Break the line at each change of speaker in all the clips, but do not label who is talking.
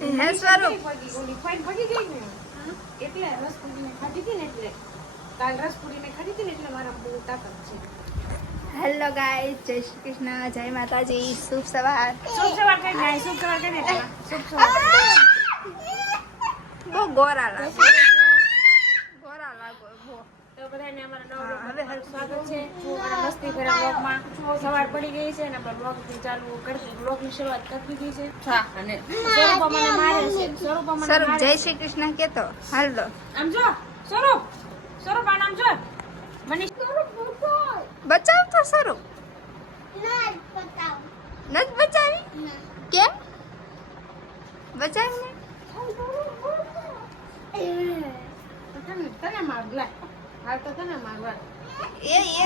હે સ્વરૂપ
ઓલી ફાઈન પગી ગઈ ને? એટલે રસપુરી ખાધી હતી ને એટલે કાલ રસપુરી મેં ખાધી હતી ને એટલે મારા બહુ તાકાત છે.
હેલો ગાય જય શ્રી કૃષ્ણ જય માતાજી શુભ સવાર.
શુભ સવાર કઈ શુભ સવાર કઈ શુભ સવાર
બહુ ગોરા લાગો ગોરા લાગો બહુ
તો બધાને અમારા
હા,
નવા
હવે
બ્લોગમાં સ્વાગત છે અમારા મસ્તી ભર્યા બ્લોગમાં સવાર પડી ગઈ છે અને આપણે બ્લોગથી ચાલુ કરતી બ્લોગની શરૂઆત કરતી ગઈ છે. હા અને સ્વરૂપ મને મારે છે. સ્વરૂપ મને
સ્વરૂપ જય શ્રી કૃષ્ણ કેતો હાલો
આમ જો સ્વરૂપ. સ્વરૂપ આ નામ જો. મનીષ
બચાવ તો સ્વરૂપ. નથી બચાવી? કેમ? બચાવી
તને તને માર હાલ તો તને
એ એ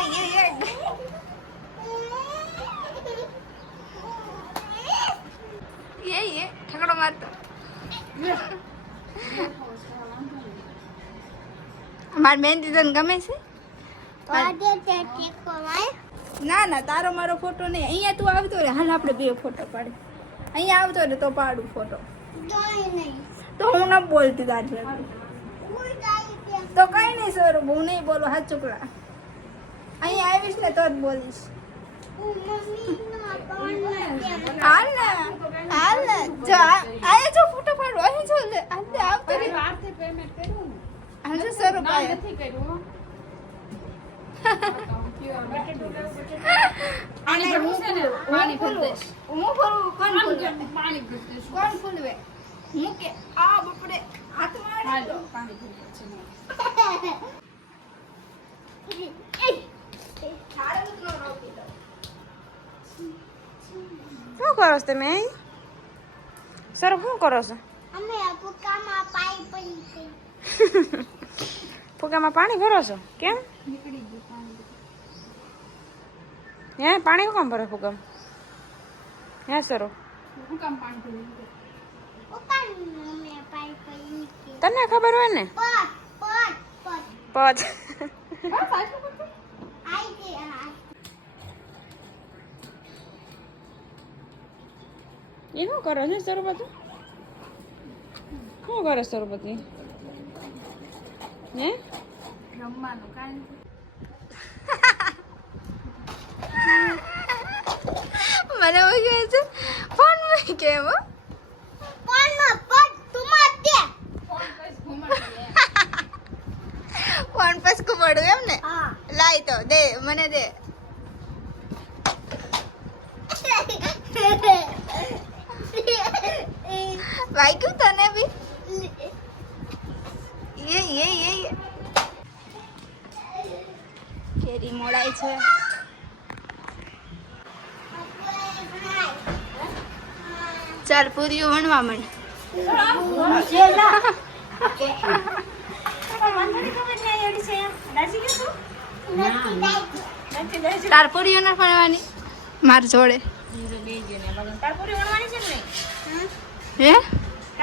એ એ મારતો મારી મહેંદી તને ગમે છે? ના ના તારો મારો ફોટો નહીં. અહીંયા તું આવતો રે હાલ આપણે બે ફોટો પાડી અહીંયા આવતો રે તો પાડું ફોટો તો હું ન બોલતી તારી તો કઈ નહીં સર. હું નહીં બોલું. હાથ ચુકડા અહીંયા આવીશ ને તો જ બોલીશ. હાલ. ને હાલ ને જો આ- જો ફોટો પાડો અહીં જો લે હાલ ને આવતો રે
પેમેન્ટ કર્યું
હાલ જો સ્વરૂપ
ના નથી કર્યું
અને હું છે ને પાણી ભરતે હું ભરું કોણ ભરવે
પાણી ભરતે
કોણ ફૂલવે હું કે આ બપડે હાથ મારે
પાણી ભરતે છે શું કરો છો તમે સર શું કરો છો ફુગામાં પાણી ભરો છો કેમ હે પાણી કોમ ભરે ફુગામ હે સરો તને ખબર હોય ને પદ એ શું કરો છો સરોપતિ શું કરે સરોપતિ હે
રમવાનું કાંઈ મને એવું કહે છે ફોનમાં કેમ હો? ફોન પસકું પડું એમ ને લાય તો દે મને દે વાગ્યું તને બી? એ એ એ. કેરી મોડાય છે. ચાલ પૂરીઓ વણવા મળે તાર પૂરીઓ ના વણવાની? માર જોડે. હે?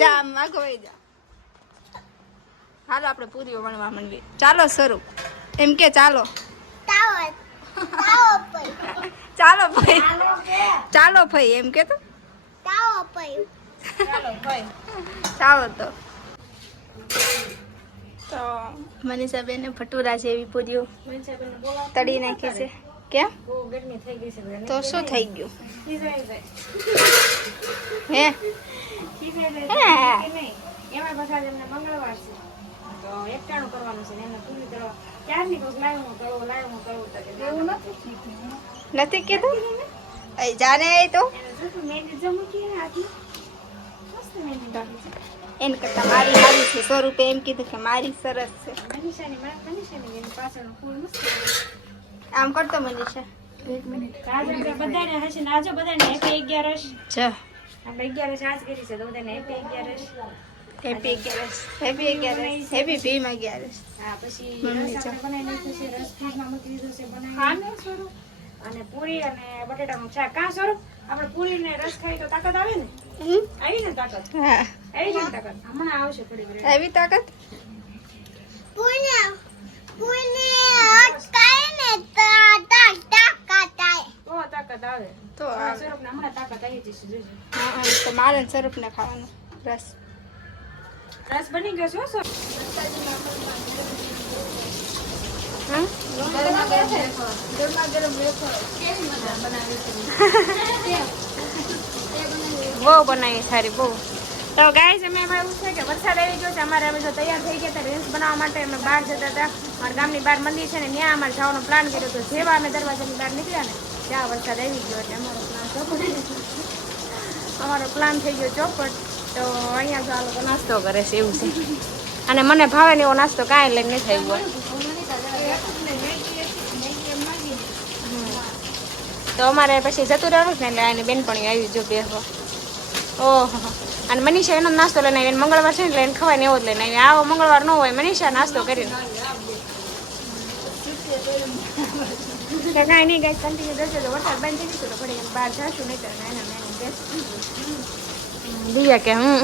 જા આમ આગો વઈ જા. હાલો આપણે પૂરીઓ વણવા માંડવી ચાલો શરૂ. એમ કે ચાલો. ચાલો ભાઈ. ચાલો ભાઈ એમ કે તો ચાલો તો. તો મનીષાબેને ભટુરા જેવી પૂર્યું તળી નાખી છે. કેમ? તો શું થઈ ગયું? હે?
નથી
નથી કીધું? અહીં જાને તો.
એને કરતા છે
મારી સારી છે સો રૂપિયા એમ કીધું કે મારી સરસ છે. આમ કરતો મનીષા.
એક મિનિટ. આજે બધાને હશે ને આજે બધાને હેપી અગિયારસ.
જ.
આપણે અગિયારસ આજ કરી છે તો બધાને હેપી અગિયારસ.
હેપી અગિયારસ. હેપી અગિયારસ. હેપી ભીમ અગિયારસ.
હા પછી રસ આપણે બનાવી નાખ્યો છે રસ ફ્રીજમાં મૂકી દીધો છે બનાવી. અને પૂરી અને બટેટાનું શાક. કાં સ્વરૂપ આપણે પૂરી ને રસ ખાઈ તો તાકાત આવે ને? આવી ને તાકાત.
હા.
આવી ને તાકાત. હમણાં આવશે થોડી
એવી તાકાત?
તો તાકાત આવે.
તો
આ
આવે.
હમણાં તાકાત આવી જશે જોજો.
હા હા, તો મારે સ્વરૂપને ખાવાનું રસ.
રસ બની ગયો છે હા? બહુ બનાવી સારી, બહુ. તો ગાય અમે એમાં એવું છે કે વરસાદ આવી ગયો છે, અમારે અમે જો તૈયાર થઈ ગયા હતા રીલ્સ બનાવવા માટે, અમે બહાર જતા હતા. અમારા ગામની બહાર મંદિર છે ને, ત્યાં અમારે જવાનો પ્લાન કર્યો હતો. જેવા અમે દરવાજાની બહાર નીકળ્યા ને, ત્યાં વરસાદ આવી ગયો એટલે અમારો પ્લાન ચોપટ અમારો પ્લાન થઈ ગયો ચોપટ તો અહીંયા જો આ લોકો નાસ્તો કરે છે, એવું છે. અને મને ભાવે ને એવો નાસ્તો કાંઈ લઈને નથી આવ્યો. તો અમારે પછી જતું રહેવાનું ને એટલે આની બેનપણી આવી જો બે ઓહો. અને મનીષા એનો નાસ્તો લઈને આવી એને મંગળવાર છે ને એટલે એને ખવાય ને એવો જ લઈને આવી આવો મંગળવાર ન હોય મનીષા નાસ્તો કરીને. કે કાંઈ નહીં ગાય કન્ટિન્યુ જશે તો વરસાદ બંધ થઈ જશે તો ઘડી એમ બહાર જશું નહીં તો દિવ્યા કે હું?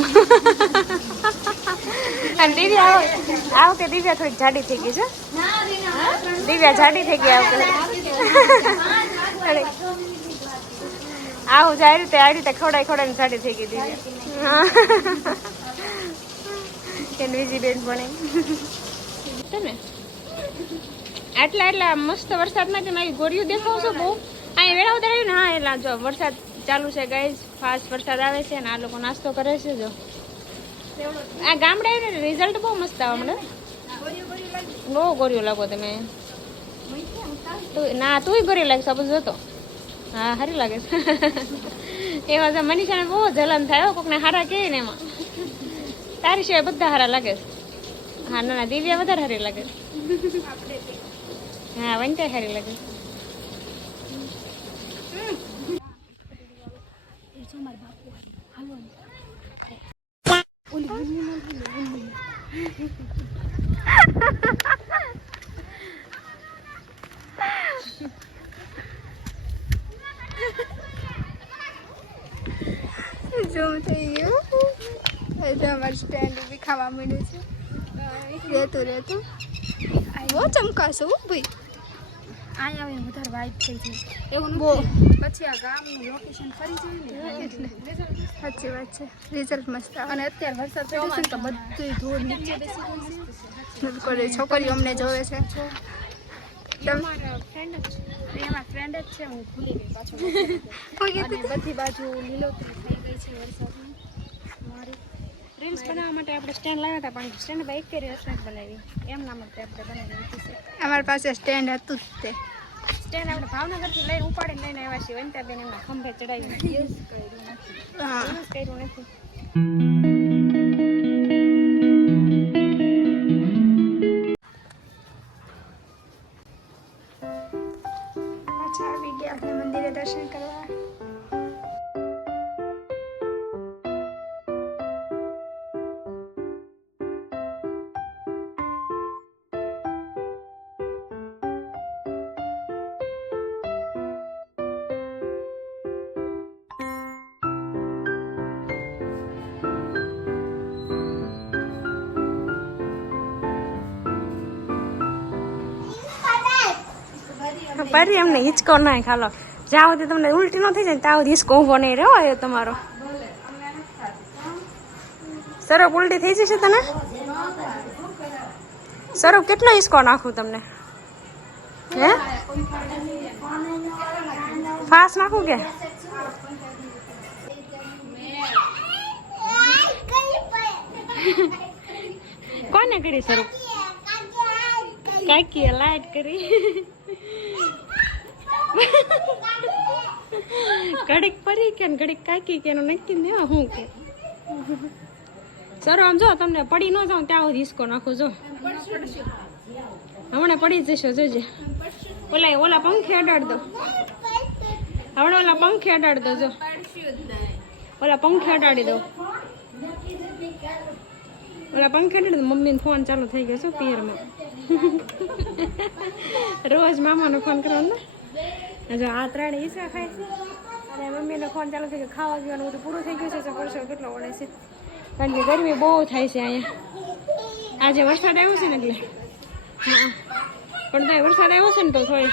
અને દિવ્યા આવો. આ વખતે દિવ્યા થોડીક જાડી થઈ ગઈ છે. દિવ્યા જાડી થઈ ગઈ આ વખતે આવું જાય રીતે, આ રીતે ખવડાઈ ખવડાઈને સાડી થઈ ગઈ દિવ્યા કે બીજી બેન છે ને? આટલા આટલા મસ્ત વરસાદમાં તમે આવી ગોળીઓ દેખાવ છો બહુ. અહીંયા વેળા ઉતાર ને, હા, એટલે જો વરસાદ ચાલુ છે ગાઈઝ ફાસ્ટ વરસાદ આવે છે ને, આ લોકો નાસ્તો કરે છે જો. આ ગામડે રિઝલ્ટ બહુ મસ્ત આવે હમણાં. બહુ ગોળીઓ લાગો તમે. તું ના, તુંય ગોરી લાગે સપોઝ જોતો હા, સારી લાગે. એવા તો મનીષાને બહુ જલન થાય કોક કોકને હારા કહે ને એમાં. તારી સિવાય બધા હારા લાગે. હા, ના ના, દિવ્યા વધારે સારી લાગે. હા, વંચાય સારી લાગે. છે.
જોમ થઈ ગયું એ તો અમારું સ્ટેન્ડ બી ખાવા માંડ્યું છે રહેતું રહેતું બહુ ચમકાશો ભાઈ
અહીંયા આવીને વધારે વાઇટ થઈ છે એવું
બહુ
પછી આ ગામનું લોકેશન ફરી જાય ને
એટલે સાચી વાત છે રિઝલ્ટ મસ્ત
અને અત્યારે વરસાદ થયો છે તો બધું ધૂળ નીચે બેસી ગયું છે
છોકરીઓ અમને જોવે છે.
મારા ફ્રેન્ડ જ એમાં ફ્રેન્ડ જ છે હું ભૂલી ગઈ પાછું. અને બધી બાજુ લીલોતરી થઈ ગઈ છે વરસાદની. મારી. રીલ્સ બનાવવા માટે આપણે સ્ટેન્ડ લાવ્યા હતા પણ સ્ટેન્ડ બાઈક કરી રસ નથી બનાવી. એમ નામ આપણે બનાવી છે.
અમારી પાસે સ્ટેન્ડ હતું જ તે.
સ્ટેન્ડ આપણે ભાવનગરથી લઈને ઉપાડીને લઈને આવ્યા છીએ વનિતાબેન એમના ખંભે ચડાવીને. યુઝ કર્યું નથી યુઝ કર્યું નથી. પરી એમને હિંચકો ના ખાલો. જ્યાં સુધી તમને ઉલટી ન થઈ જાય ત્યાં સુધી હિંચકો ઊભો નહીં રહ્યો એ તમારો. સરોપ ઉલટી થઈ જશે તને? સરોપ કેટલો હિંચકો નાખું તમને? હે? ફાસ નાખું કે? કોને કરી સરોપ કાકી લાઈટ કરી ઘડીક પરી કે ઘડીક કાકી કે એનું નક્કી ને હું કે સર આમ જો તમને પડી ન જાઉં ત્યાં હિસકો નાખો જો હમણાં પડી જશો જોજે ઓલા ઓલા પંખે અડાડ દો હમણાં ઓલા પંખે અડાડ દો જો ઓલા પંખે અડાડી દો ઓલા પંખે અડાડી દો મમ્મીને ફોન ચાલુ થઈ ગયો છે પિયરમાં રોજ મામાનો ફોન કરવાનો ને. જો આ ત્રણ ઈસા ખાય છે. અને મમ્મીનો ફોન ચાલુ થઈ ગયો. ખાવા પીવાનું બધું પૂરું થઈ ગયું છે. તો પરસો કેટલો વળે છે. કારણ કે ગરમી બહુ થાય છે અહીંયા. આજે વરસાદ આવ્યો છે ને એટલે? પણ તો વરસાદ આવ્યો છે ને તો થોડી.